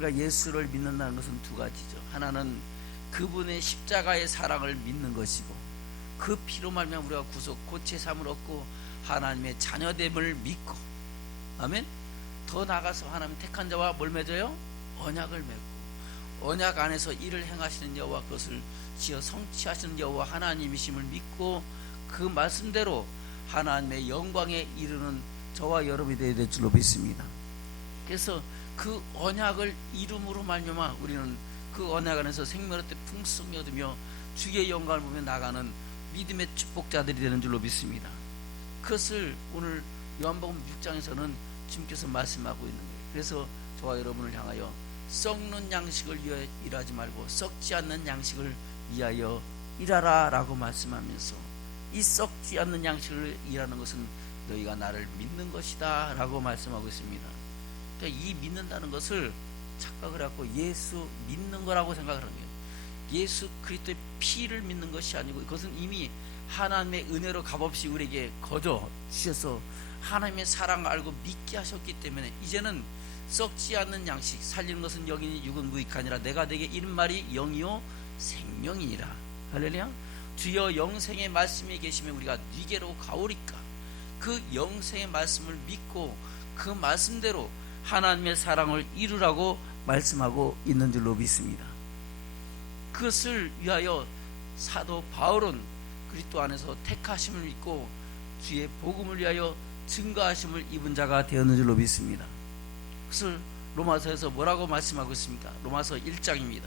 우리가 예수를 믿는다는 것은 두 가지죠. 하나는 그분의 십자가의 사랑을 믿는 것이고, 그 피로 말미암아 우리가 구속 고체 삶을 얻고 하나님의 자녀됨을 믿고, 아멘. 더 나아가서 하나님 택한 자와 뭘 맺어요? 언약을 맺고, 언약 안에서 일을 행하시는 여호와, 그것을 지어 성취하시는 여호와 하나님이심을 믿고, 그 말씀대로 하나님의 영광에 이르는 저와 여러분이 되어야 될 줄로 믿습니다. 그래서 그 언약을 이름으로 말미암아 우리는 그 언약 안에서 생명의 뜻 풍성히 얻으며 주의 영광을 보며 나가는 믿음의 축복자들이 되는 줄로 믿습니다. 그것을 오늘 요한복음 6장에서는 주님께서 말씀하고 있는 거예요. 그래서 저와 여러분을 향하여 썩는 양식을 위하여 일하지 말고 썩지 않는 양식을 위하여 일하라 라고 말씀하면서, 이 썩지 않는 양식을 일하는 것은 너희가 나를 믿는 것이다 라고 말씀하고 있습니다. 그러니까 이 믿는다는 것을 착각을 하고 예수 믿는 거라고 생각을 하는 거예요. 예수 그리스도의 피를 믿는 것이 아니고, 그것은 이미 하나님의 은혜로 값없이 우리에게 거저 주셔서 하나님의 사랑을 알고 믿게 하셨기 때문에, 이제는 썩지 않는 양식, 살리는 것은 영이니 육은 무익하니라. 내가 내게 이른 말이 영이요 생명이니라. 할렐루야. 주여 영생의 말씀이 계시면 우리가 네게로 가오리까. 그 영생의 말씀을 믿고 그 말씀대로 하나님의 사랑을 이루라고 말씀하고 있는 줄로 믿습니다. 그것을 위하여 사도 바울은 그리스도 안에서 택하심을 믿고 주의 복음을 위하여 증거하심을 입은 자가 되었는 줄로 믿습니다. 그것을 로마서에서 뭐라고 말씀하고 있습니까? 로마서 1장입니다.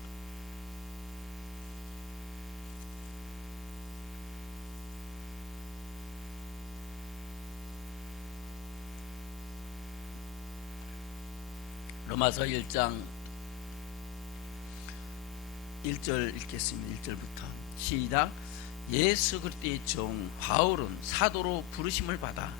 로마서 1장 1절 읽겠습니다. 1절부터 시작. 예수 그리스도의 종 바울은 사도로 부르심을 받아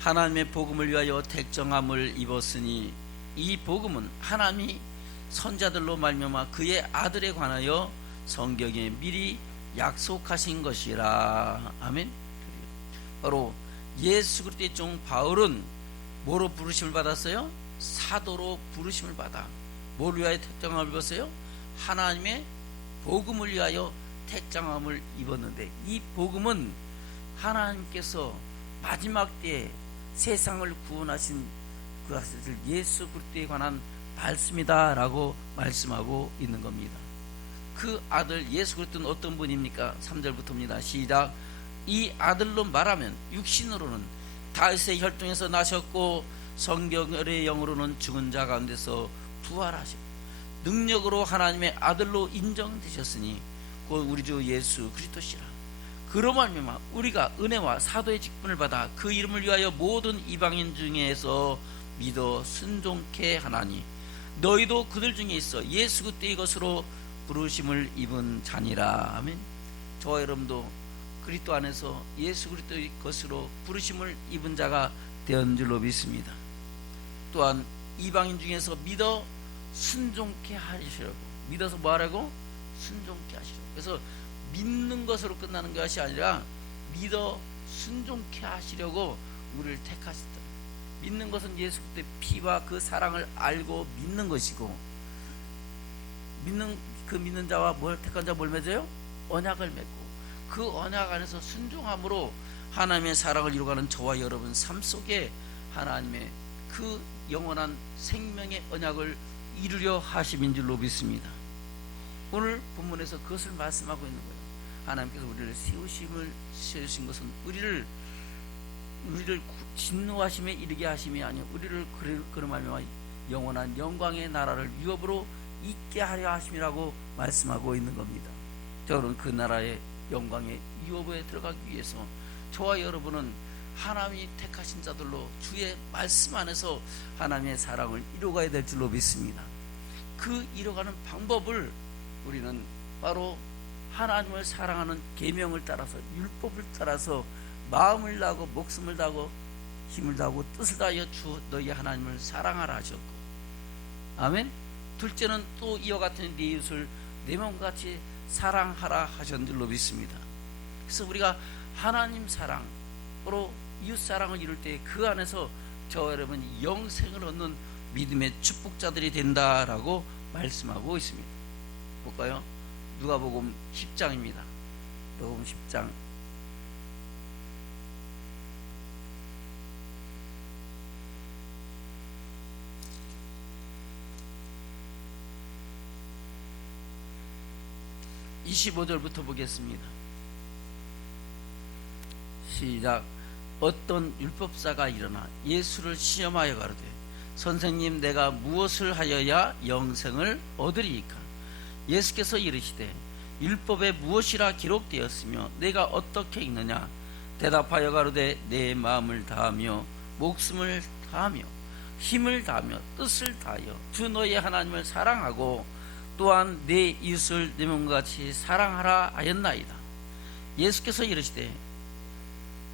하나님의 복음을 위하여 택정함을 입었으니, 이 복음은 하나님이 선자들로 말미암아 그의 아들에 관하여 성경에 미리 약속하신 것이라. 아멘. 바로 예수 그리스도의 종 바울은 뭐로 부르심을 받았어요? 사도로 부르심을 받아 뭘 위하여 택정함을 입었어요? 하나님의 복음을 위하여 택정함을 입었는데, 이 복음은 하나님께서 마지막 때에 세상을 구원하신 그 아들 예수 그리스도에 관한 말씀이다 라고 말씀하고 있는 겁니다. 그 아들 예수 그리스도는 어떤 분입니까? 3절부터입니다. 시작. 이 아들로 말하면 육신으로는 다윗의 혈통에서 나셨고 성경의 영으로는 죽은 자 가운데서 부활하시고 능력으로 하나님의 아들로 인정되셨으니 곧 우리 주 예수 그리스도시라. 그로 말미암아 우리가 은혜와 사도의 직분을 받아 그 이름을 위하여 모든 이방인 중에서 믿어 순종케 하나니, 너희도 그들 중에 있어 예수 그리스도의 것으로 부르심을 입은 자니라. 아멘. 저와 여러분도 그리스도 안에서 예수 그리스도의 것으로 부르심을 입은 자가 되었는 줄로 믿습니다. 또한 이방인 중에서 믿어 순종케 하시려고, 믿어서 뭐하라고? 순종케 하시려고. 그래서 믿는 것으로 끝나는 것이 아니라 믿어 순종케 하시려고 우리를 택하셨다. 믿는 것은 예수 그리스도의 피와 그 사랑을 알고 믿는 것이고, 믿는 자와 뭘 택한 자 뭘 맺어요? 언약을 맺고, 그 언약 안에서 순종함으로 하나님의 사랑을 이루어가는 저와 여러분 삶 속에 하나님의 그 영원한 생명의 언약을 이루려 하심인 줄로 믿습니다. 오늘 본문에서 그것을 말씀하고 있는 거예요. 하나님께서 우리를 세우신 것은 우리를 진노하심에 이르게 하심이 아니요 우리를 그런 말미암아 영원한 영광의 나라를 유업으로 있게 하려 하심이라고 말씀하고 있는 겁니다. 저는 그 나라의 영광의 유업에 들어가기 위해서 저와 여러분은 하나님이 택하신 자들로 주의 말씀 안에서 하나님의 사랑을 이루어가야 될 줄로 믿습니다. 그 이루어가는 방법을 우리는 바로 하나님을 사랑하는 계명을 따라서, 율법을 따라서 마음을 다하고 목숨을 다하고 힘을 다하고 뜻을 다하여 주 너희 하나님을 사랑하라 하셨고, 아멘. 둘째는 또 이와 같은 네 이웃을 내 몸같이 사랑하라 하신 줄로 믿습니다. 그래서 우리가 하나님 사랑으로 이웃 사랑을 이룰 때 그 안에서 저와 여러분이 영생을 얻는 믿음의 축복자들이 된다라고 말씀하고 있습니다. 볼까요? 누가복음 10장입니다. 누가복음 10장 25절부터 보겠습니다. 시작. 어떤 율법사가 일어나 예수를 시험하여 가로되 선생님, 내가 무엇을 하여야 영생을 얻으리이까? 예수께서 이르시되 율법에 무엇이라 기록되었으며 내가 어떻게 읽느냐? 대답하여 가로되 내 마음을 다하며 목숨을 다하며 힘을 다하며 뜻을 다하여 주 너의 하나님을 사랑하고 또한 내 이웃을 내 몸과 같이 사랑하라 하였나이다. 예수께서 이르시되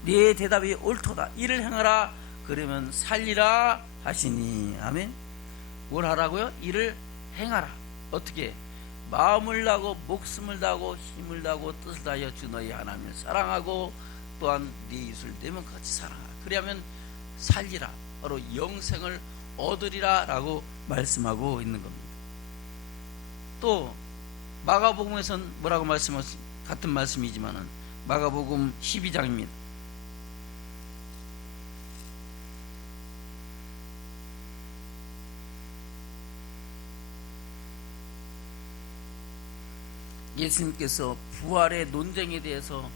네 대답이 옳도다. 이를 행하라. 그러면 살리라 하시니. 아멘. 뭘 하라고요? 이를 행하라. 어떻게? 마음을 다하고 목숨을 다하고 힘을 다하고 뜻을 다하여 주 너희 하나님을 사랑하고 또한 네 이웃을 내 몸과 같이 사랑하라. 그리하면 살리라. 바로 영생을 얻으리라 라고 말씀하고 있는 겁니다. 또 마가복음에서는 뭐라고 말씀하십니까? 같은 말씀이지만은 마가복음 12장입니다. 예수님께서 부활의 논쟁에 대해서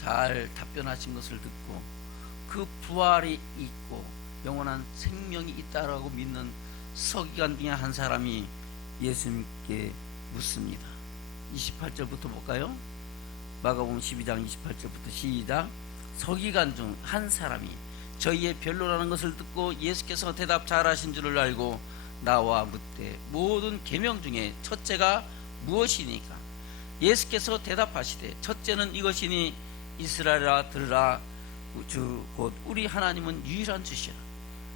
잘 답변하신 것을 듣고 그 부활이 있고 영원한 생명이 있다라고 믿는 서기관 중에 한 사람이 예수님께 묻습니다. 28절부터 볼까요? 마가복음 12장 28절부터 시작. 서기관 중 한 사람이 저희의 변론하는 것을 듣고 예수께서 대답 잘하신 줄을 알고 나와 묻되 모든 계명 중에 첫째가 무엇이니까? 예수께서 대답하시되 첫째는 이것이니 이스라엘아 들으라. 주 곧 우리 하나님은 유일한 주시라.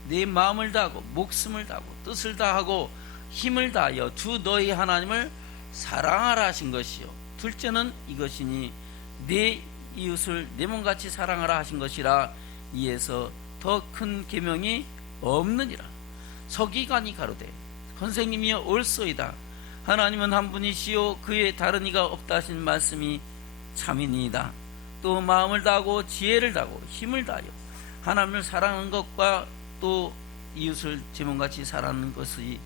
내 마음을 다하고 목숨을 다하고 뜻을 다하고 힘을 다하여 주 너희 하나님을 사랑하라 하신 것이요. 둘째는 이것이니 내 이웃을 내 몸같이 사랑하라 하신 것이라. 이에서 더 큰 계명이 없느니라. 서기관이 가로되 선생님이여 옳소이다. 하나님은 한 분이시요 그의 다른 이가 없다 하신 말씀이 참이니이다. 또 마음을 다하고 지혜를 다하고 힘을 다하여 하나님을 사랑하는 것과 또 이웃을 제 몸같이 사랑하는 것이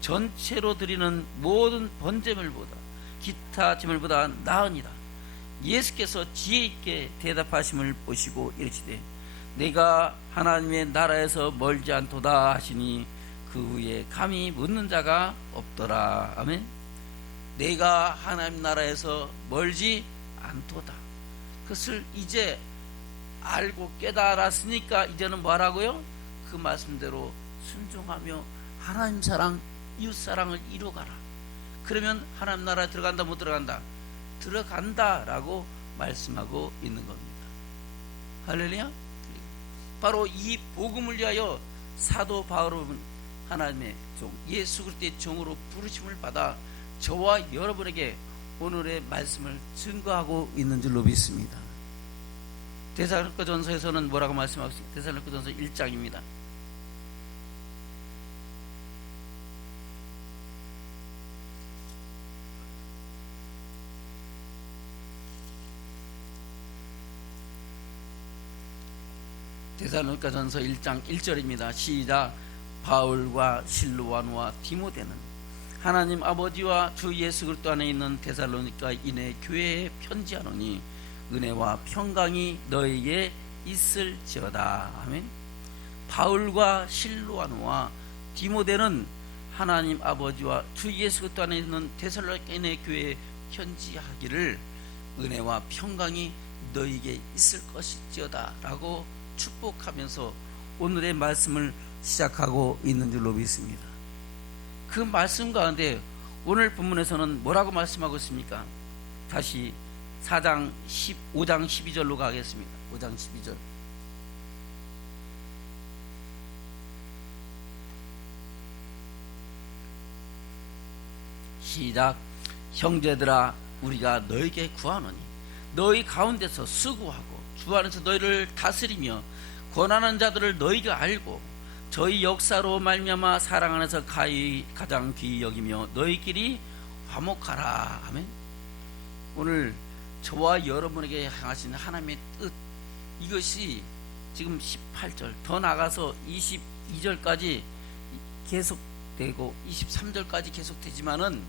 전체로 드리는 모든 번제물보다 기타 제물보다 나으니라. 예수께서 지혜 있게 대답하심을 보시고 이르시되 내가 하나님의 나라에서 멀지 않도다 하시니 그 후에 감히 묻는 자가 없더라. 아멘. 내가 하나님 나라에서 멀지 않도다. 그것을 이제 알고 깨달았으니까 이제는 뭐라고요? 그 말씀대로 순종하며 하나님 사랑, 이웃 사랑을 이루어가라. 그러면 하나님 나라에 들어간다 못 들어간다? 들어간다라고 말씀하고 있는 겁니다. 할렐루야. 바로 이 복음을 위하여 사도 바울은 하나님의 종 예수 그리스도의 종으로 부르심을 받아 저와 여러분에게 오늘의 말씀을 증거하고 있는 줄로 믿습니다. 데살로니가전서에서는 뭐라고 말씀하고 있습니까? 데살로니가전서 1장입니다. 데살로니가전서 1장 1절입니다. 시작. 바울과 실로아노와 디모데는 하나님 아버지와 주 예수 그리스도 안에 있는 데살로니가인의 교회에 편지하노니 은혜와 평강이 너에게 있을지어다. 아멘. 바울과 실로아노와 디모데는 하나님 아버지와 주 예수 그리스도 안에 있는 데살로니가인의 교회에 편지하기를 은혜와 평강이 너에게 있을 것일지어다 라고 축복하면서 오늘의 말씀을 시작하고 있는 줄로 믿습니다. 그 말씀 가운데 오늘 본문에서는 뭐라고 말씀하고 있습니까? 다시 5장 12절로 가겠습니다. 5장 12절. 시작. 형제들아 우리가 너에게 구하노니 너희 가운데서 수고하고 주 안에서 너희를 다스리며 권하는 자들을 너희가 알고 저희 역사로 말미암아 사랑 안에서 가장 귀히 여기며 너희끼리 화목하라. 아멘. 오늘 저와 여러분에게 향하신 하나님의 뜻, 이것이 지금 18절 더 나가서 22절까지 계속되고 23절까지 계속되지만은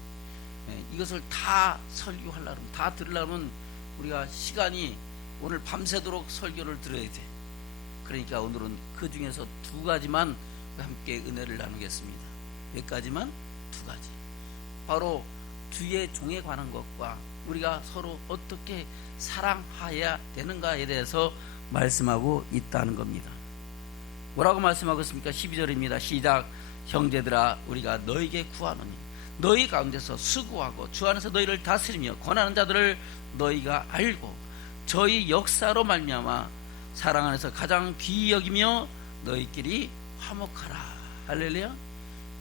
이것을 다 설교하려면, 다 들으려면 우리가 시간이 오늘 밤새도록 설교를 들어야 돼. 그러니까 오늘은 그 중에서 두 가지만 함께 은혜를 나누겠습니다. 몇 가지만? 두 가지. 바로 주의 종에 관한 것과 우리가 서로 어떻게 사랑해야 되는가에 대해서 말씀하고 있다는 겁니다. 뭐라고 말씀하고 있습니까? 12절입니다. 시작. 형제들아, 우리가 너에게 구하노니 너희 가운데서 수고하고 주 안에서 너희를 다스리며 권하는 자들을 너희가 알고 저희 역사로 말미암아 사랑 안에서 가장 귀히 여기며 너희끼리 화목하라. 할렐루야.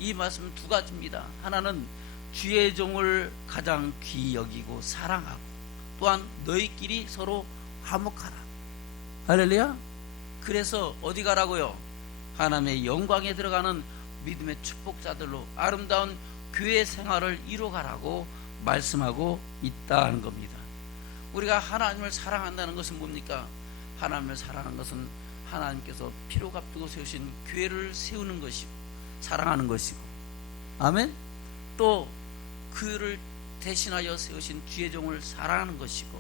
이 말씀은 두 가지입니다. 하나는 주의 종을 가장 귀히 여기고 사랑하고, 또한 너희끼리 서로 화목하라. 할렐루야. 그래서 어디 가라고요? 하나님의 영광에 들어가는 믿음의 축복자들로 아름다운 교회 생활을 이루어가라고 말씀하고 있다는 겁니다. 우리가 하나님을 사랑한다는 것은 뭡니까? 하나님을 사랑하는 것은 하나님께서 피로 값주고 세우신 교회를 세우는 것이고 사랑하는 것이고, 아멘. 또 그를 대신하여 세우신 주의 종을 사랑하는 것이고,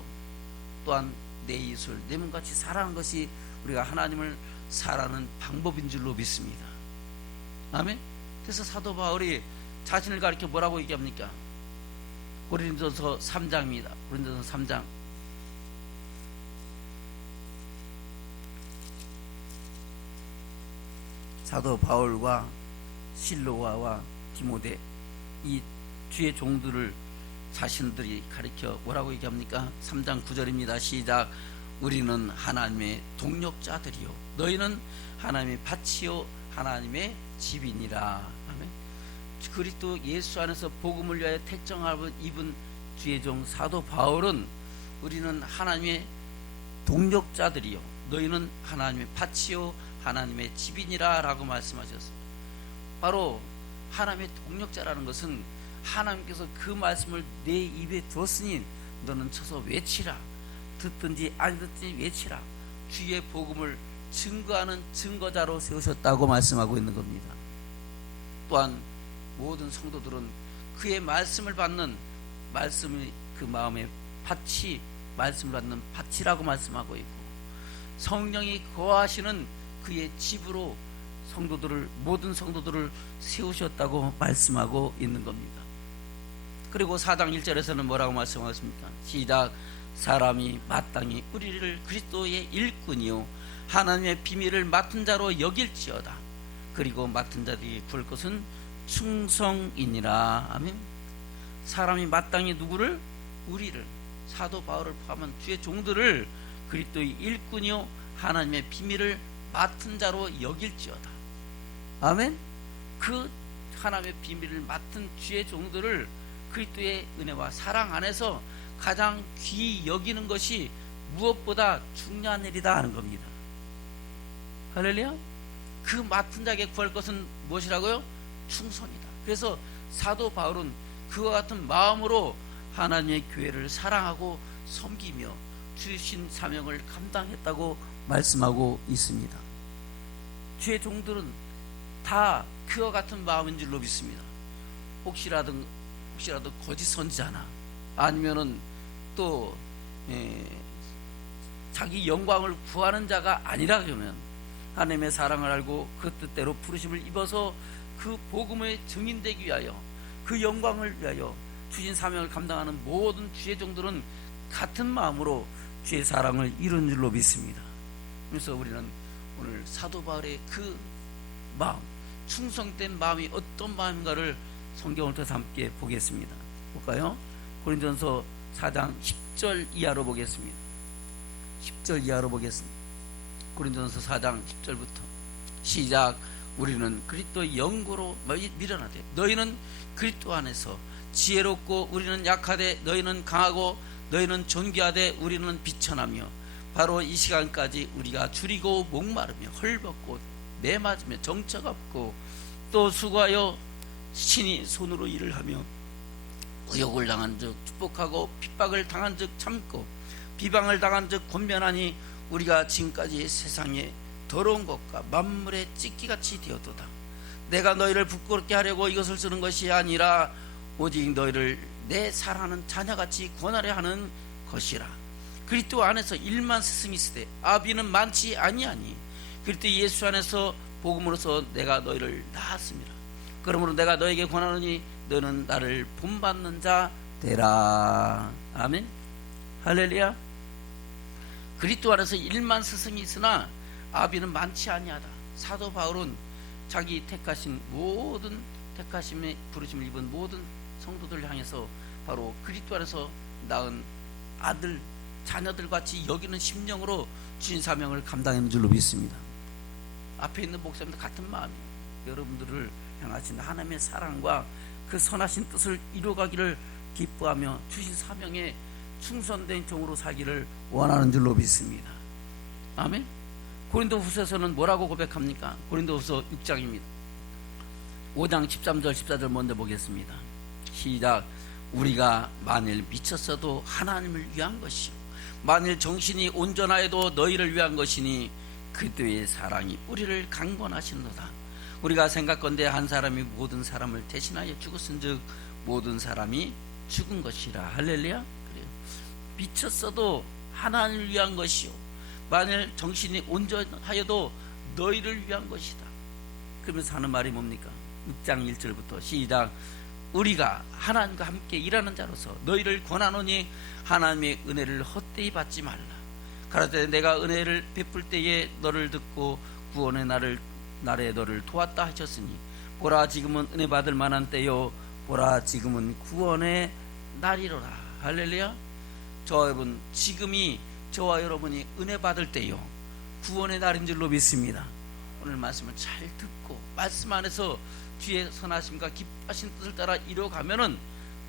또한 내 이웃을 내 몸같이 사랑하는 것이 우리가 하나님을 사랑하는 방법인 줄로 믿습니다. 아멘. 그래서 사도 바울이 자신을 가리켜 뭐라고 얘기합니까? 고린도서 3장입니다. 고린도서 3장. 사도 바울과 실로아와 디모데, 이 주의 종들을 자신들이 가리켜 뭐라고 얘기합니까? 3장 9절입니다. 시작. 우리는 하나님의 동력자들이요 너희는 하나님의 밭이요 하나님의 집이니라. 아멘. 그리스도 예수 안에서 복음을 위하여 택정함을 입은 주의 종 사도 바울은 우리는 하나님의 동력자들이요 너희는 하나님의 밭이요 하나님의 집이니라 라고 말씀하셨습니다. 바로 하나님의 동력자라는 것은 하나님께서 그 말씀을 내 입에 두었으니 너는 쳐서 외치라. 듣든지 안 듣든지 외치라. 주의 복음을 증거하는 증거자로 세우셨다고 말씀하고 있는 겁니다. 또한 모든 성도들은 그의 말씀을 받는, 말씀이 그 마음의 밭이 말씀을 받는 밭이라고 말씀하고 있고, 성령이 거하시는 그의 집으로 성도들을, 모든 성도들을 세우셨다고 말씀하고 있는 겁니다. 그리고 4장 1절에서는 뭐라고 말씀하십니까? 시작. 사람이 마땅히 우리를 그리스도의 일꾼이요 하나님의 비밀을 맡은 자로 여길지어다. 그리고 맡은 자들이 구할 것은 충성이니라. 아멘. 사람이 마땅히 누구를? 우리를, 사도 바울을 포함한 주의 종들을 그리스도의 일꾼이요 하나님의 비밀을 맡은 자로 여길지어다. 아멘. 그 하나님의 비밀을 맡은 주의 종들을 그리스도의 은혜와 사랑 안에서 가장 귀히 여기는 것이 무엇보다 중요한 일이다 하는 겁니다. 할렐루야. 그 맡은 자에게 구할 것은 무엇이라고요? 충성이다. 그래서 사도 바울은 그와 같은 마음으로 하나님의 교회를 사랑하고 섬기며 주신 사명을 감당했다고 말씀하고 있습니다. 주의 종들은 다 그와 같은 마음인 줄로 믿습니다. 혹시라도 거짓 선지자나 아니면은 또 자기 영광을 구하는 자가 아니라 그러면 하나님의 사랑을 알고 그 뜻대로 부르심을 입어서 그 복음의 증인되기 위하여 그 영광을 위하여 주신 사명을 감당하는 모든 주의 종들은 같은 마음으로 주의 사랑을 이룬 줄로 믿습니다. 그래서 우리는 오늘 사도 바울의 그 마음, 충성된 마음이 어떤 마음인가를 성경을 통해서 함께 보겠습니다. 볼까요? 고린도전서 4장 10절 이하로 보겠습니다. 10절 이하로 보겠습니다. 고린도전서 4장 10절부터 시작. 우리는 그리스도의 영고로 밀어나되 너희는 그리스도 안에서 지혜롭고 우리는 약하되 너희는 강하고 너희는 존귀하되 우리는 비천하며 바로 이 시간까지 우리가 줄이고 목마르며 헐벗고 매맞으며 정처없고 또 수고하여 신이 손으로 일을 하며 의욕을 당한 즉 축복하고 핍박을 당한 즉 참고 비방을 당한 즉 권면하니 우리가 지금까지 세상에 더러운 것과 만물의 찢기같이 되었도다. 내가 너희를 부끄럽게 하려고 이것을 쓰는 것이 아니라 오직 너희를 내 사랑하는 자녀같이 권하려 하는 것이라. 그리스도 안에서 일만 스승이 있으되 아비는 많지 아니하니 그리스도 예수 안에서 복음으로서 내가 너희를 낳았습니다. 그러므로 내가 너에게 권하노니 너는 나를 본받는 자 되라. 아멘. 할렐루야. 그리스도 안에서 일만 스승이 있으나 아비는 많지 아니하다. 사도 바울은 자기 택하신 모든 택하심에 부르심을 입은 모든 성도들을 향해서 바로 그리스도 안에서 낳은 아들 자녀들 같이 여기는 심령으로 주신 사명을 감당하는 줄로 믿습니다. 앞에 있는 목사님도 같은 마음이에요. 여러분들을 향하신 하나님의 사랑과 그 선하신 뜻을 이루어가기를 기뻐하며 주신 사명에 충성된 종으로 살기를 원하는 줄로 믿습니다. 아멘. 고린도후서에서는 뭐라고 고백합니까? 고린도후서 6장입니다. 5장 13절 14절 먼저 보겠습니다. 시작. 우리가 만일 미쳤어도 하나님을 위한 것이요 만일 정신이 온전하여도 너희를 위한 것이니 그리스도의 사랑이 우리를 강권하시는도다. 우리가 생각건대 한 사람이 모든 사람을 대신하여 죽었은즉 모든 사람이 죽은 것이라. 할렐루야. 그래요. 미쳤어도 하나님을 위한 것이요 만일 정신이 온전하여도 너희를 위한 것이다. 그러면서 하는 말이 뭡니까? 6장 1절부터 시작. 우리가 하나님과 함께 일하는 자로서 너희를 권하노니 하나님의 은혜를 헛되이 받지 말라. 가라사대 내가 은혜를 베풀 때에 너를 듣고 구원의 날에 너를 도왔다 하셨으니 보라 지금은 은혜 받을 만한 때요 보라 지금은 구원의 날이로라. 할렐루야. 저와 여러분 지금이 저와 여러분이 은혜 받을 때요 구원의 날인 줄로 믿습니다. 오늘 말씀을 잘 듣고 말씀 안에서 주의 선하심과 기뻐하신 뜻을 따라 이뤄가면은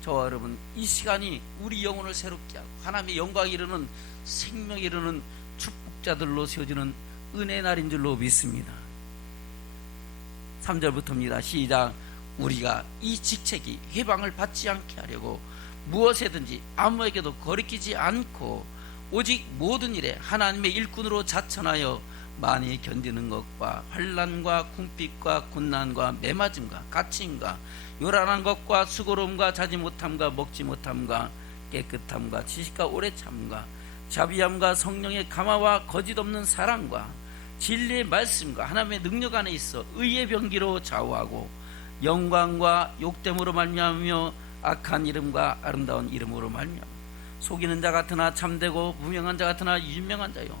저와 여러분 이 시간이 우리 영혼을 새롭게 하고 하나님의 영광에 이르는 생명에 이르는 축복자들로 세워지는 은혜의 날인 줄로 믿습니다. 3절부터입니다. 시작. 우리가 이 직책이 해방을 받지 않게 하려고 무엇에든지 아무에게도 거리끼지 않고 오직 모든 일에 하나님의 일꾼으로 자천하여 많이 견디는 것과 환난과 궁핍과 곤난과 매맞음과 갇힘과 요란한 것과 수고로움과 자지 못함과 먹지 못함과 깨끗함과 지식과 오래 참과 자비함과 성령의 감화와 거짓 없는 사랑과 진리의 말씀과 하나님의 능력 안에 있어 의의 병기로 좌우하고 영광과 욕됨으로 말미암으며 악한 이름과 아름다운 이름으로 말미암아 속이는 자 같으나 참되고 무명한 자 같으나 유명한 자요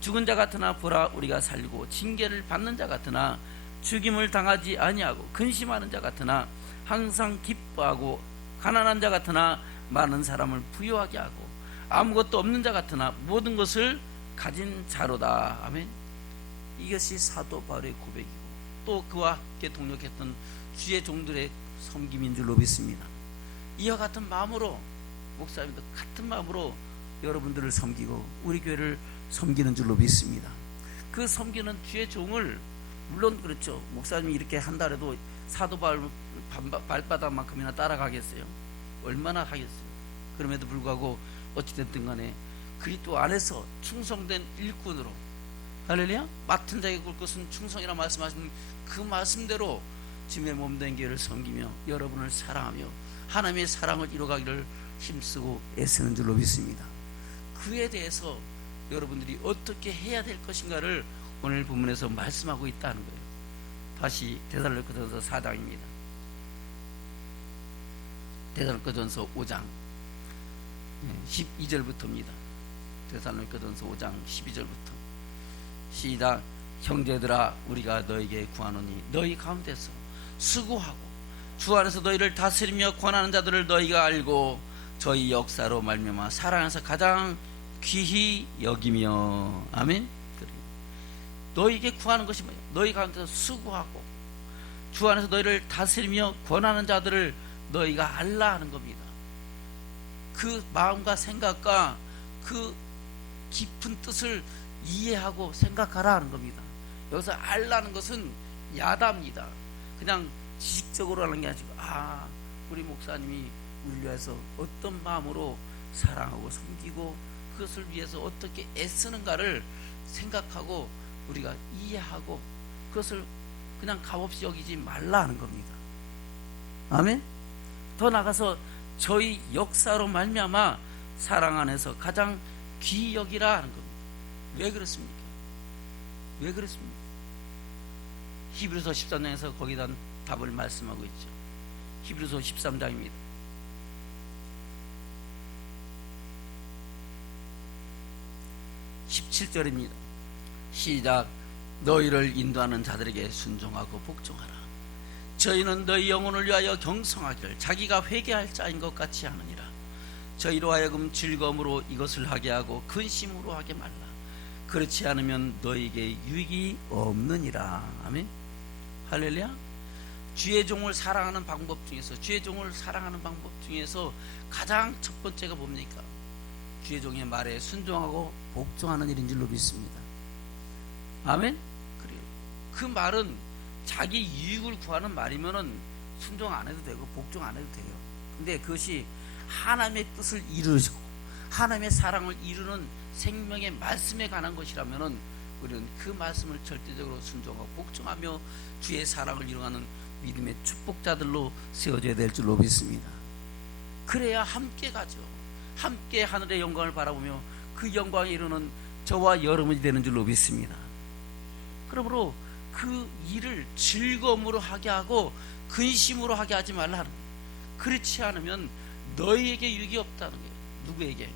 죽은 자 같으나 보라 우리가 살고 징계를 받는 자 같으나 죽임을 당하지 아니하고 근심하는 자 같으나 항상 기뻐하고 가난한 자 같으나 많은 사람을 부유하게 하고 아무것도 없는 자 같으나 모든 것을 가진 자로다. 아멘. 이것이 사도 바울의 고백이고 또 그와 함께 동력했던 주의 종들의 섬김인 줄로 믿습니다. 이와 같은 마음으로 목사님도 같은 마음으로 여러분들을 섬기고 우리 교회를 섬기는 줄로 믿습니다. 그 섬기는 주의 종을 물론 그렇죠. 목사님이 이렇게 한다 해도 사도 바울 발바닥만큼이나 따라가겠어요? 얼마나 하겠어요? 그럼에도 불구하고 어찌됐든 간에 그리스도 안에서 충성된 일꾼으로 할렐루야. 맡은 자에게 굴 것은 충성이라 말씀하신 그 말씀대로 주님의 몸된 교회를 섬기며 여러분을 사랑하며 하나님의 사랑을 이루어가기를 힘쓰고 애쓰는 줄로 믿습니다. 그에 대해서 여러분들이 어떻게 해야 될 것인가를 오늘 본문에서 말씀하고 있다는 거예요. 다시 데살로니가전서 4장입니다. 데살로니가전서 5장 12절부터입니다. 데살로니가전서 5장 12절부터 시작. 형제들아 우리가 너에게 구하노니 너희 가운데서 수고하고 주 안에서 너희를 다스리며 권하는 자들을 너희가 알고 저희 역사로 말미암아 사랑에서 가장 귀히 여기며. 아멘. 너희에게 구하는 것이 뭐예요? 너희 가운데서 수고하고 주 안에서 너희를 다스리며 권하는 자들을 너희가 알라 하는 겁니다. 그 마음과 생각과 그 깊은 뜻을 이해하고 생각하라 하는 겁니다. 여기서 알라는 것은 야답니다. 그냥 지식적으로 하는 게 아니고 우리 목사님이 우리를 위해서 어떤 마음으로 사랑하고 섬기고 그것을 위해서 어떻게 애쓰는가를 생각하고 우리가 이해하고 그것을 그냥 값없이 여기지 말라 하는 겁니다. 아멘. 더 나가서 저희 역사로 말미암아 사랑 안에서 가장 귀히 여기라 하는 겁니다. 왜 그렇습니까? 왜 그렇습니까? 히브리서 13장에서 거기다 답을 말씀하고 있죠. 히브리서 13장입니다. 17절입니다. 시작. 너희를 인도하는 자들에게 순종하고 복종하라. 저희는 너희 영혼을 위하여 경성하기를 자기가 회개할 자인 것 같이 하느니라. 저희로 하여금 즐거움으로 이것을 하게 하고 근심으로 하게 말라. 그렇지 않으면 너희에게 유익이 없느니라. 아멘. 할렐루야. 주의 종을 사랑하는 방법 중에서 가장 첫 번째가 뭡니까? 주의 종의 말에 순종하고 복종하는 일인 줄로 믿습니다. 아멘. 그래요. 그 말은 자기 유익을 구하는 말이면은 순종 안 해도 되고 복종 안 해도 돼요. 근데 그것이 하나님의 뜻을 이루고 하나님의 사랑을 이루는 생명의 말씀에 관한 것이라면은 우리는 그 말씀을 절대적으로 순종하고 복종하며 주의 사랑을 이루어가는 믿음의 축복자들로 세워져야 될 줄로 믿습니다. 그래야 함께 가죠. 함께 하늘의 영광을 바라보며 그 영광에 이루는 저와 여러분이 되는 줄로 믿습니다. 그러므로 그 일을 즐거움으로 하게 하고 근심으로 하게 하지 말라 하는 거예요. 그렇지 않으면 너희에게 유익이 없다는 거예요. 누구에게?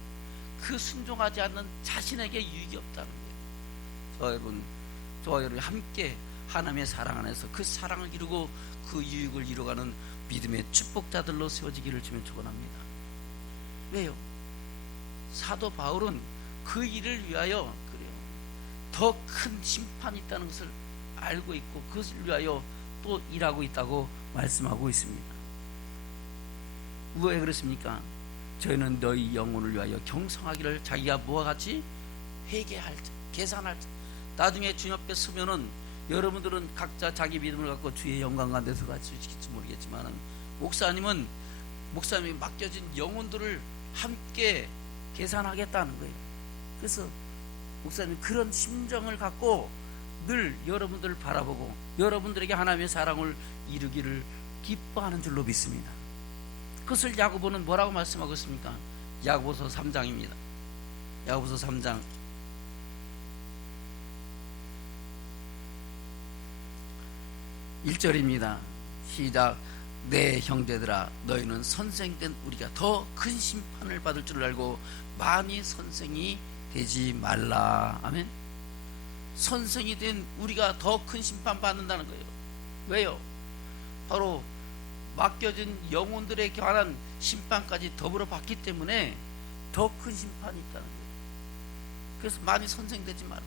그 순종하지 않는 자신에게 유익이 없다는 거예요. 저와 여러분 함께 하나님의 사랑 안에서 그 사랑을 이루고 그 유익을 이루어가는 믿음의 축복자들로 세워지기를 주면 축원합니다. 왜요? 사도 바울은 그 일을 위하여 그래요. 더 큰 심판이 있다는 것을 알고 있고 그것을 위하여 또 일하고 있다고 말씀하고 있습니다. 왜 그렇습니까? 저희는 너희 영혼을 위하여 경성하기를 자기가 뭐와 같이 회개할 자, 계산할 자. 나중에 주님 앞에 서면은 여러분들은 각자 자기 믿음을 갖고 주의 영광 가운데서 같이 지킬지 모르겠지만 목사님이 맡겨진 영혼들을 함께 계산하겠다는 거예요. 그래서 목사님 그런 심정을 갖고 늘 여러분들을 바라보고 여러분들에게 하나님의 사랑을 이루기를 기뻐하는 줄로 믿습니다. 그것을 야고보는 뭐라고 말씀하고 있습니까? 야고보서 3장입니다. 야고보서 3장 1절입니다. 시작. 내 형제들아 너희는 선생된 우리가 더 큰 심판을 받을 줄 알고 많이 선생이 되지 말라. 아멘. 선생이 된 우리가 더 큰 심판 받는다는 거예요. 왜요? 바로 맡겨진 영혼들에 관한 심판까지 더불어 받기 때문에 더 큰 심판이 있다는 거예요. 그래서 많이 선생되지 말라.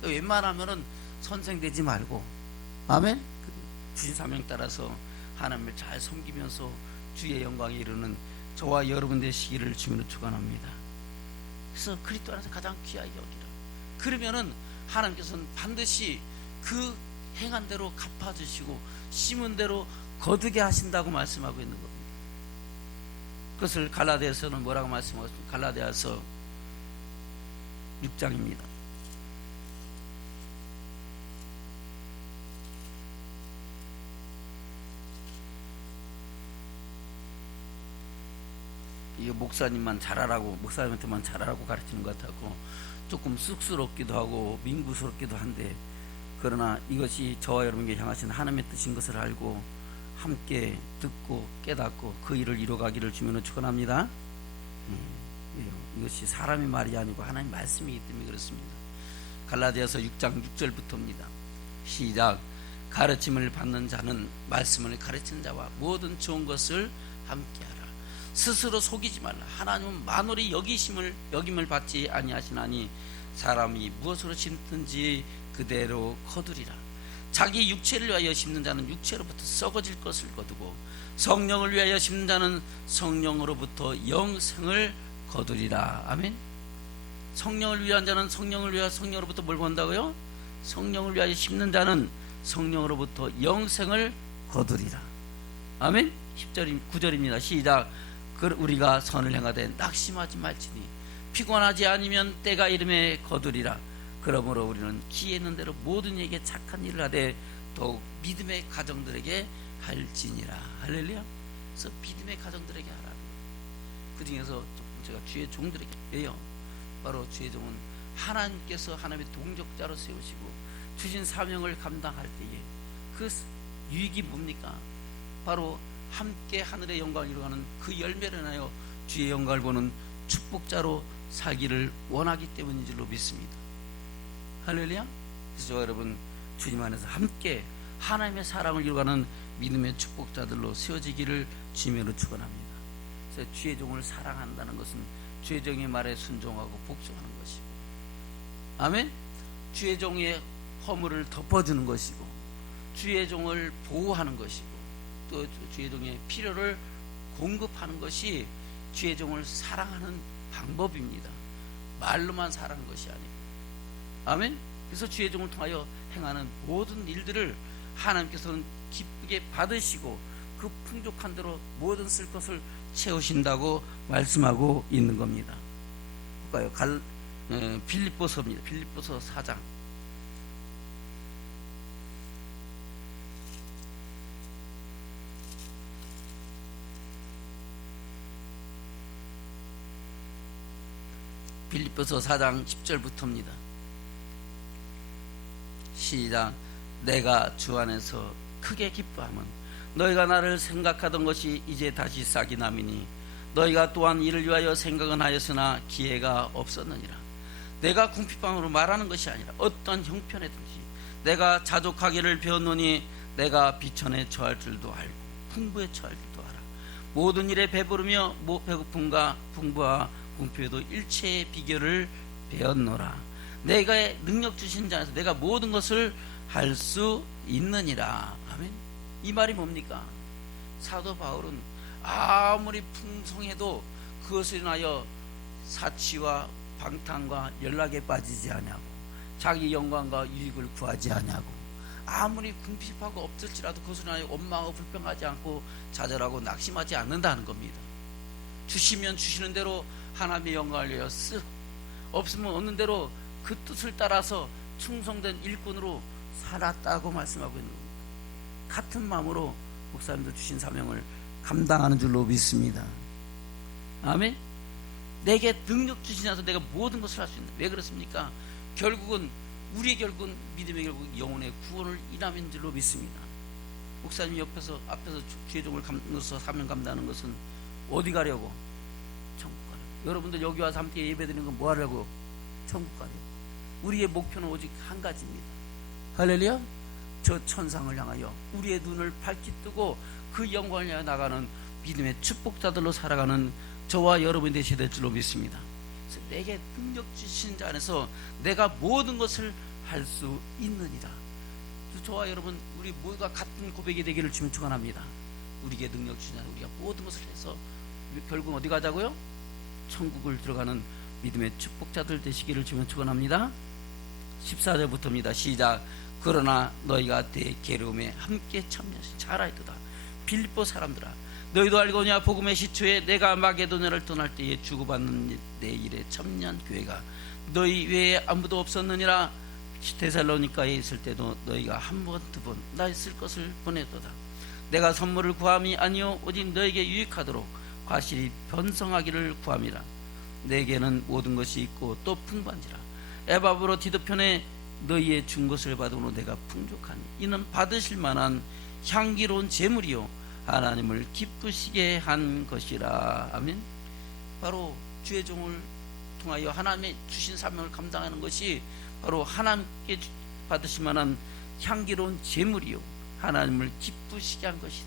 그러니까 웬만하면은 선생되지 말고, 아멘. 주신 사명 따라서 하나님을 잘 섬기면서 주의 영광에 이르는 저와 여러분 되시기를 주님으로 축원합니다. 그래서 그리스도 안에서 가장 귀하게 여기라. 그러면은 하나님께서는 반드시 그 행한 대로 갚아주시고 심은 대로 거두게 하신다고 말씀하고 있는 겁니다. 그것을 갈라디아서는 뭐라고 말씀하고 있습니까? 갈라디아서 6장입니다. 이게 목사님한테만 잘하라고 가르치는 것 같고 조금 쑥스럽기도 하고 민구스럽기도 한데, 그러나 이것이 저와 여러분에게 향하신 하나님의 뜻인 것을 알고 함께 듣고 깨닫고 그 일을 이루어가기를 주님으로 축원합니다. 이것이 사람의 말이 아니고 하나님의 말씀이기 때문에 그렇습니다. 갈라디아서 6장 6절부터입니다. 시작. 가르침을 받는 자는 말씀을 가르치는 자와 모든 좋은 것을 함께하라. 스스로 속이지 말라. 하나님은 만월이 여김을 받지 아니하시나니 사람이 무엇으로 심든지 그대로 거두리라. 자기 육체를 위하여 심는 자는 육체로부터 썩어질 것을 거두고 성령을 위하여 심는 자는 성령으로부터 영생을 거두리라. 아멘. 성령을 위한 자는 성령으로부터 뭘 본다고요? 성령을 위하여 심는 자는 성령으로부터 영생을 거두리라. 아멘. 10절 9절입니다. 시작. 우리가 선을 행하되 낙심하지 말지니 피곤하지 아니면 때가 이름에 거두리라. 그러므로 우리는 기회 있는 대로 모든 이에게 착한 일을 하되 더욱 믿음의 가정들에게 할지니라. 할렐루야. 그래서 믿음의 가정들에게 하라. 그 중에서 제가 주의 종들에게, 왜요? 바로 주의 종은 하나님께서 하나님의 동역자로 세우시고 주신 사명을 감당할 때에 그 유익이 뭡니까? 바로 함께 하늘의 영광을 이루어가는 그 열매를 인하여 주의 영광을 보는 축복자로 살기를 원하기 때문인 줄로 믿습니다. 할렐루야. 그래서 여러분, 주님 안에서 함께 하나님의 사랑을 이루어가는 믿음의 축복자들로 세워지기를 주님으로 축원합니다. 그래서 주의 종을 사랑한다는 것은 주의 종의 말에 순종하고 복종하는 것이고, 아멘. 주의 종의 허물을 덮어주는 것이고, 주의 종을 보호하는 것이고, 또 주의 종의 필요를 공급하는 것이 주의 종을 사랑하는 방법입니다. 말로만 사랑하는 것이 아니고, 아멘. 그래서 주의 종을 통하여 행하는 모든 일들을 하나님께서는 기쁘게 받으시고 그 풍족한 대로 모든 쓸 것을 채우신다고 말씀하고 있는 겁니다. 볼까요? 빌립보서입니다. 빌립보서 4장. 빌립보서 4장 10절부터입니다. 시작. 내가 주 안에서 크게 기뻐함은 너희가 나를 생각하던 것이 이제 다시 싹이 남이니 너희가 또한 이를 위하여 생각은 하였으나 기회가 없었느니라. 내가 궁핍함으로 말하는 것이 아니라 어떤 형편에든지 내가 자족하기를 배웠노니 내가 비천에 처할 줄도 알고 풍부에 처할 줄도 알아. 모든 일에 배부르며 배고픔과 풍부와 궁핍에도 일체의 비결을 배웠노라. 내가 능력 주신 자에서 내가 모든 것을 할 수 있느니라. 아멘. 이 말이 뭡니까? 사도 바울은 아무리 풍성해도 그것을 인하여 사치와 방탕과 연락에 빠지지 아니하고 자기 영광과 유익을 구하지 아니하고 아무리 궁핍하고 없을지라도 그것을 인하여 원망하고 불평하지 않고 좌절하고 낙심하지 않는다는 겁니다. 주시면 주시는 대로 하나님의 영광을 위하여 쓰, 없으면 없는 대로 그 뜻을 따라서 충성된 일꾼으로 살았다고 말씀하고 있는 겁니다. 같은 마음으로 목사님도 주신 사명을 감당하는 줄로 믿습니다. 아멘. 내게 능력 주시나서 내가 모든 것을 할 수 있는. 왜 그렇습니까? 결국은 우리의 결국은 믿음의 결국 영혼의 구원을 일하는 줄로 믿습니다. 목사님 앞에서 주의 종을 감로서 사명 감당하는 것은 어디 가려고? 천국 가려고. 여러분들 여기 와서 함께 예배드리는 건 뭐 하려고? 천국 가려고. 우리의 목표는 오직 한 가지입니다. 할렐루야. 저 천상을 향하여 우리의 눈을 밝히 뜨고 그 영광을 향해 나가는 믿음의 축복자들로 살아가는 저와 여러분이 되셔야 될 줄로 믿습니다. 그래서 내게 능력 주신 자 안에서 내가 모든 것을 할 수 있느니라. 저와 여러분 우리 모두가 같은 고백이 되기를 주님 축원합니다. 우리에게 능력 주신 자 우리가 모든 것을 해서 결국 어디 가자고요? 천국을 들어가는 믿음의 축복자들 되시기를 주님 축원합니다. 14절부터입니다. 시작. 그러나 너희가 대괴로움에 함께 참여하시 잘하였도다. 빌립보 사람들아, 너희도 알거냐? 복음의 시초에 내가 마게도냐를 떠날 때에 주고받는 내 일에 참여한 교회가 너희 외에 아무도 없었느니라. 데살로니가에 있을 때도 너희가 한 번 두 번 나의 쓸 것을 보내도다. 내가 선물을 구함이 아니요 오직 너에게 유익하도록 과실이 번성하기를 구함이라. 내게는 모든 것이 있고 또 풍부한지라. 에바브로 디도편에 너희의 준 것을 받으므로 내가 풍족하니 이는 받으실 만한 향기로운 제물이요 하나님을 기쁘시게 한 것이라. 아멘. 바로 주의 종을 통하여 하나님의 주신 사명을 감당하는 것이 바로 하나님께 받으실 만한 향기로운 제물이요 하나님을 기쁘시게 한 것이다.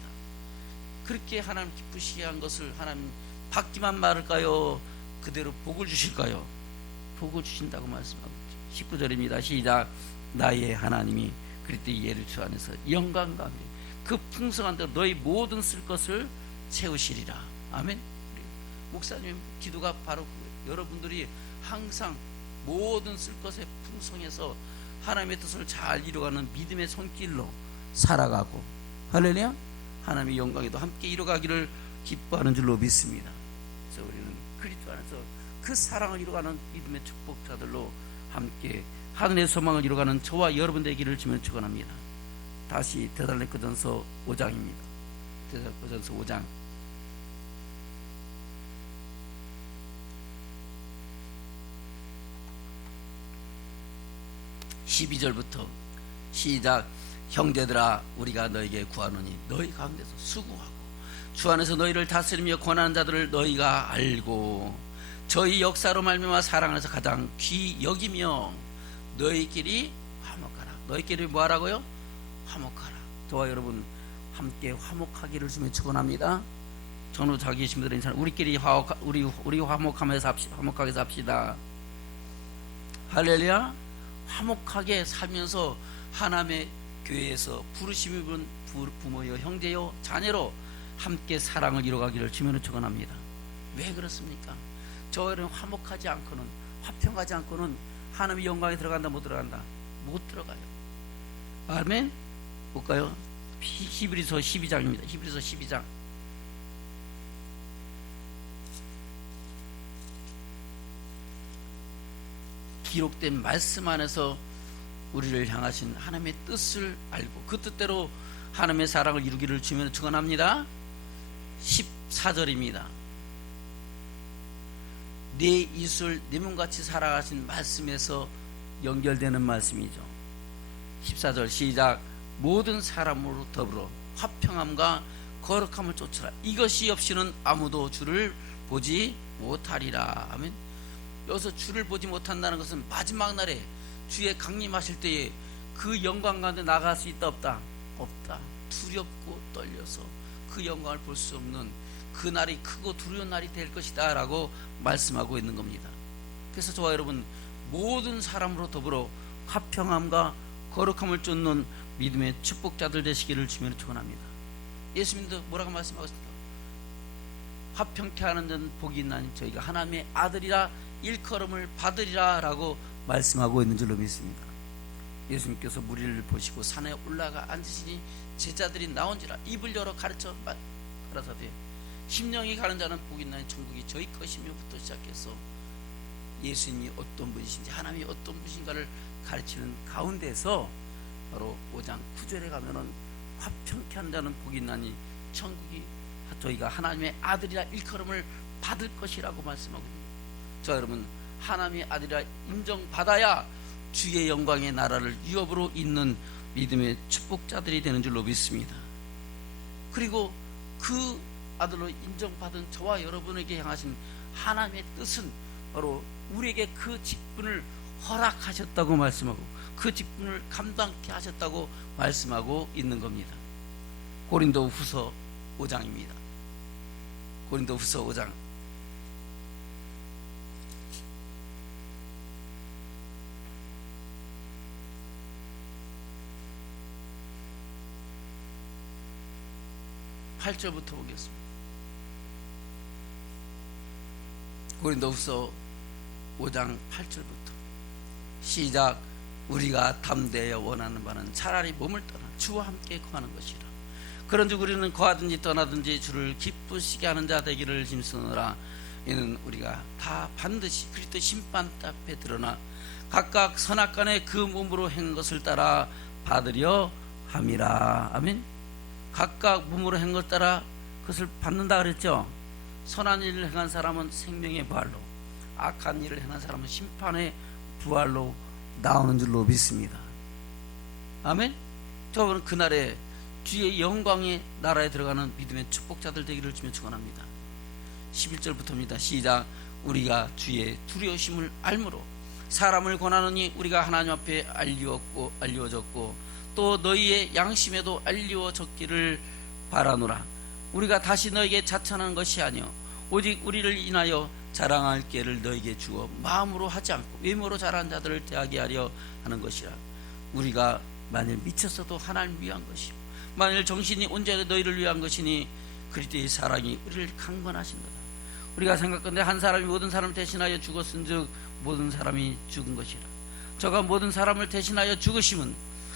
그렇게 하나님 기쁘시게 한 것을 하나님 받기만 말을까요? 그대로 복을 주실까요? 복을 주신다고 말씀하고 19절입니다. 시작. 나의 하나님이 그리스도 예수 안에서 영광과 그 풍성한 대로 너희 모든 쓸 것을 채우시리라. 아멘. 목사님 기도가 바로 그거예요. 여러분들이 항상 모든 쓸 것에 풍성해서 하나님의 뜻을 잘 이루어가는 믿음의 손길로 살아가고, 할렐루야, 하나님의 영광에도 함께 이루어가기를 기뻐하는 줄로 믿습니다. 그래서 우리는 그리스도 안에서 그 사랑을 이루어가는 믿음의 축복자들로 함께 하늘의 소망을 이루어가는 저와 여러분 되기를 주면 축원합니다. 다시 데살로니가전서 5장입니다. 데살로니가전서 5장 12절부터 시작. 형제들아, 우리가 너에게 구하노니 너희 가운데서 수고하고 주 안에서 너희를 다스리며 권하는 자들을 너희가 알고 저희 역사로 말미암아 사랑 안에서 가장 귀 여기며 너희끼리 화목하라. 너희끼리 뭐하라고요? 화목하라. 저와 여러분 함께 화목하기를 주면 축원합니다. 전후 자기 계신 분들은 우리끼리 우리 화목하면서 화목하게 삽시다. 할렐루야. 화목하게 살면서 하나님의 교회에서 부르심이 입은 부모요, 형제요, 자녀로 함께 사랑을 이루어가기를 주면은 축원합니다. 왜 그렇습니까? 저희는 화목하지 않고는, 화평하지 않고는 하나님의 영광에 들어간다 못 들어간다? 못 들어가요. 아멘. 볼까요? 히브리서 12장입니다. 히브리서 12장 기록된 말씀 안에서 우리를 향하신 하나님의 뜻을 알고 그 뜻대로 하나님의 사랑을 이루기를 주면 축원합니다. 14절입니다. 내 이슬 내 몸같이 살아가신 말씀에서 연결되는 말씀이죠. 14절 시작. 모든 사람으로 더불어 화평함과 거룩함을 쫓으라. 이것이 없이는 아무도 주를 보지 못하리라. 아멘. 여기서 주를 보지 못한다는 것은 마지막 날에 주의 강림하실 때에 그 영광 가운데 나갈 수 있다 없다? 없다. 두렵고 떨려서 그 영광을 볼 수 없는 그 날이 크고 두려운 날이 될 것이다 라고 말씀하고 있는 겁니다. 그래서 저와 여러분 모든 사람으로 더불어 화평함과 거룩함을 쫓는 믿음의 축복자들 되시기를 주면 축원합니다. 예수님도 뭐라고 말씀하고 있습니까? 화평케 하는 자는 복이 있나니 저희가 하나님의 아들이라 일컬음을 받으리라 라고 말씀하고 있는 줄로 믿습니다. 예수님께서 무리를 보시고 산에 올라가 앉으시니 제자들이 나온지라 입을 열어 가르쳐 가라사대 심령이 가는 자는 복이 있나니 천국이 저희 것이며부터 시작해서 예수님이 어떤 분이신지 하나님이 어떤 분이신가를 가르치는 가운데서 바로 5장 9절에 가면은 화평케 하는 자는 복이 있나니 천국이 저희가 하나님의 아들이라 일컬음을 받을 것이라고 말씀하고 있습니다. 자, 여러분 하나님의 아들이라 인정받아야 주의 영광의 나라를 유업으로 잇는 믿음의 축복자들이 되는 줄로 믿습니다. 그리고 그 아들로 인정받은 저와 여러분에게 향하신 하나님의 뜻은 바로 우리에게 그 직분을 허락하셨다고 말씀하고 그 직분을 감당케 하셨다고 말씀하고 있는 겁니다. 고린도후서 5장입니다. 고린도후서 5장 8절부터 보겠습니다. 고린도후서 5장 8절부터 시작. 우리가 담대하여 원하는 바는 차라리 몸을 떠나 주와 함께 거하는 것이라. 그런즉 우리는 거하든지 떠나든지 주를 기쁘시게 하는 자 되기를 힘쓰노라. 이는 우리가 다 반드시 그리스도 심판 앞에 드러나 각각 선악간에 그 몸으로 행한 것을 따라 받으려 함이라. 아멘. 각각 몸으로 행한 것 따라 그것을 받는다 그랬죠. 선한 일을 행한 사람은 생명의 부활로, 악한 일을 행한 사람은 심판의 부활로 나오는 줄로 믿습니다. 아멘. 저는 그날에 주의 영광의 나라에 들어가는 믿음의 축복자들 되기를 주며 축원합니다. 11절부터입니다. 시작. 우리가 주의 두려우심을 알므로 사람을 권하느니 우리가 하나님 앞에 알리워졌고 또 너희의 양심에도 알리워졌기를 바라노라. 우리가 다시 너에게 자찬하는 것이 아니요 오직 우리를 인하여 자랑할 기회를 너에게 주어 마음으로 하지 않고 외모로 자란 자들을 대하게 하려 하는 것이라. 우리가 만일 미쳤어도 하나님을 위한 것이요 만일 정신이 온전히 너희를 위한 것이니 그리스도의 사랑이 우리를 강건하신도다. 우리가 생각건대 한 사람이 모든 사람을 대신하여 죽었은즉 모든 사람이 죽은 것이라. 저가 모든 사람을 대신하여 죽으심은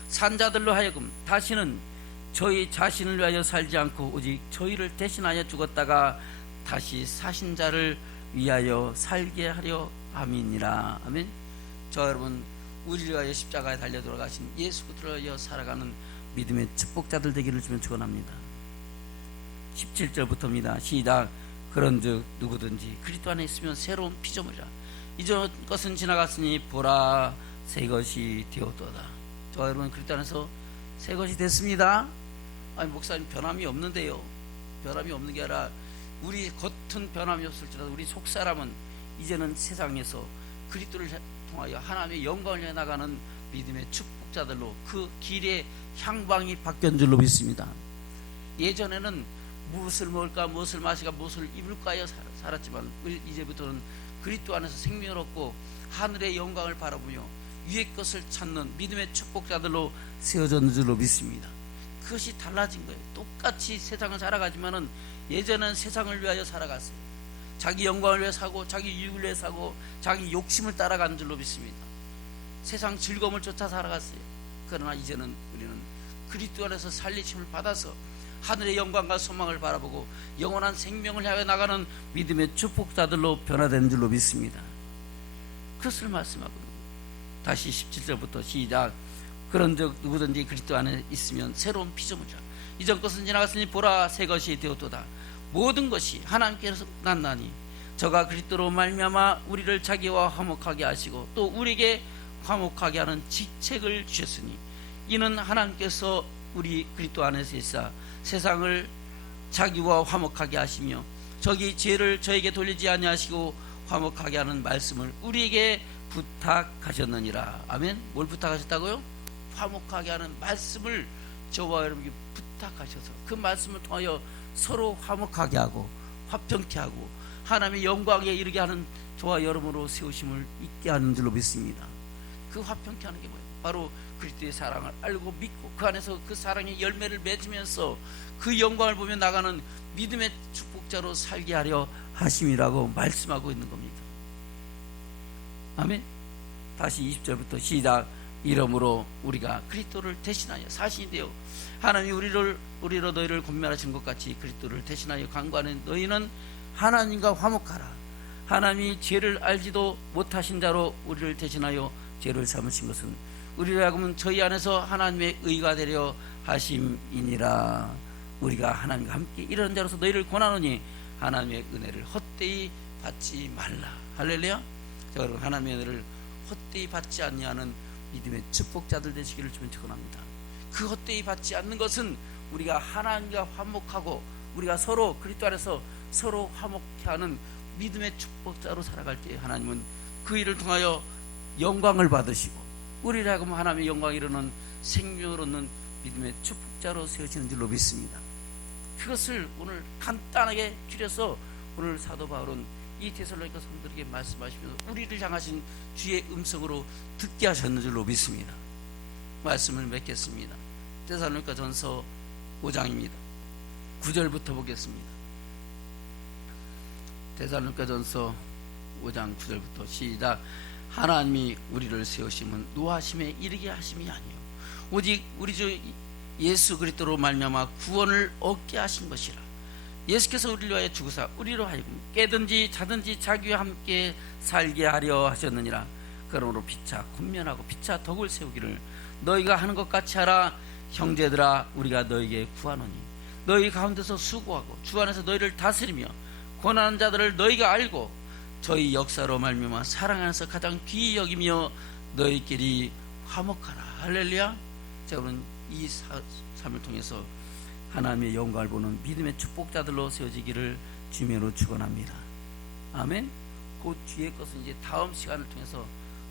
산자들로 하여금 다시는 저희 자신을 위하여 살지 않고 오직 저희를 대신하여 죽었다가 다시 사신 자를 위하여 살게 하려 함이니라. 아멘. 저 여러분, 우리를 위하여 십자가에 달려 돌아가신 예수 그리스도를 위하여 살아가는 믿음의 축복자들 되기를 주면 축원합니다. 17절부터입니다. 시작. 그런즉 누구든지 그리스도 안에 있으면 새로운 피조물이라. 이전 것은 지나갔으니 보라 새 것이 되었도다. 저 여러분, 그리스도 안에서 새 것이 됐습니다. 아니, 목사님 변함이 없는데요. 변함이 없는 게 아니라 우리 겉은 변함이 없을지라도 우리 속사람은 이제는 세상에서 그리스도를 통하여 하나님의 영광을 해나가는 믿음의 축복자들로 그 길의 향방이 바뀐 줄로 믿습니다. 예전에는 무엇을 먹을까, 무엇을 마실까, 무엇을 입을까요 살았지만 이제부터는 그리스도 안에서 생명을 얻고 하늘의 영광을 바라보며 위의 것을 찾는 믿음의 축복자들로 세워졌는 줄로 믿습니다. 그것이 달라진 거예요. 똑같이 세상을 살아가지만은 예전에는 세상을 위하여 살아갔어요. 자기 영광을 위해 사고, 자기 유익을 위해 사고, 자기 욕심을 따라가는 줄로 믿습니다. 세상 즐거움을 쫓아 살아갔어요. 그러나 이제는 우리는 그리스도 안에서 살리심을 받아서 하늘의 영광과 소망을 바라보고 영원한 생명을 향해 나가는 믿음의 축복자들로 변화되는 줄로 믿습니다. 그것을 말씀하고 다시 17절부터 시작. 그런즉 누구든지 그리스도 안에 있으면 새로운 피조물이라. 이전 것은 지나갔으니 보라 새 것이 되었도다. 모든 것이 하나님께서 났나니 저가 그리스도로 말미암아 우리를 자기와 화목하게 하시고 또 우리에게 화목하게 하는 직책을 주셨으니 이는 하나님께서 우리 그리스도 안에서 있사 세상을 자기와 화목하게 하시며 저기 죄를 저에게 돌리지 아니하시고 화목하게 하는 말씀을 우리에게 부탁하셨느니라. 아멘. 뭘 부탁하셨다고요? 화목하게 하는 말씀을 저와 여러분에게 부탁하셔서 그 말씀을 통하여 서로 화목하게 하고 화평케 하고 하나님의 영광에 이르게 하는 저와 여러분으로 세우심을 있게 하는 줄로 믿습니다. 그 화평케 하는 게 뭐예요? 바로 그리스도의 사랑을 알고 믿고 그 안에서 그 사랑의 열매를 맺으면서 그 영광을 보며 나가는 믿음의 축복자로 살게 하려 하심이라고 말씀하고 있는 겁니다. 아멘. 다시 20절부터 시작. 이러므로 우리가 그리스도를 대신하여 사신인데요, 하나님이 우리로 너희를 권면하신 것 같이 그리스도를 대신하여 간구하는 너희는 하나님과 화목하라. 하나님이 죄를 알지도 못하신 자로 우리를 대신하여 죄를 삼으신 것은 우리로 하여금 저희 안에서 하나님의 의가 되려 하심이니라. 우리가 하나님과 함께 이런 자로서 너희를 권하노니 하나님의 은혜를 헛되이 받지 말라. 할렐루야. 여러분, 하나님의 은혜를 헛되이 받지 아니하는 믿음의 축복자들 되시기를 주면 축원합니다. 그 헛되이 받지 않는 것은 우리가 하나님과 화목하고 우리가 서로 그리스도 안에서 서로 화목케 하는 믿음의 축복자로 살아갈 때 하나님은 그 일을 통하여 영광을 받으시고 우리를 하여금 하나님의 영광을 이루는 생명을 얻는 믿음의 축복자로 세우시는 줄로 믿습니다. 그것을 오늘 간단하게 줄여서 오늘 사도 바울은 이 데살로니가 성도들에게 말씀하시면서 우리를 향하신 주의 음성으로 듣게 하셨는 줄로 믿습니다. 말씀을 맺겠습니다. 데살로니가 전서 5장입니다. 9절부터 보겠습니다. 데살로니가 전서 5장 9절부터 시작. 하나님이 우리를 세우심은 노하심에 이르게 하심이 아니요 오직 우리 주 예수 그리스도로 말미암아 구원을 얻게 하신 것이라. 예수께서 우리를 위하여 죽으사 우리로 하여금 깨든지 자든지 자기와 함께 살게 하려 하셨느니라. 그러므로 피차 권면하고 피차 덕을 세우기를 너희가 하는 것 같이 하라. 형제들아, 우리가 너희에게 구하노니 너희 가운데서 수고하고 주 안에서 너희를 다스리며 권하는 자들을 너희가 알고 저희 역사로 말미암아 사랑 안에서 가장 귀히 여기며 너희끼리 화목하라. 할렐루야. 자, 여러분, 이 삶을 통해서 하나님의 영광을 보는 믿음의 축복자들로 세워지기를 주님으로 축원합니다. 아멘. 그 뒤에 것은 이제 다음 시간을 통해서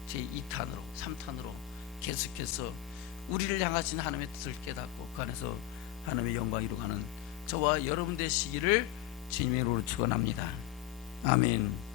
제2탄으로 3탄으로 계속해서 우리를 향하신 하나님의 뜻을 깨닫고 그 안에서 하나님의 영광을 이루어가는 저와 여러분 되시기를 주님의 이름으로 축원합니다. 아멘.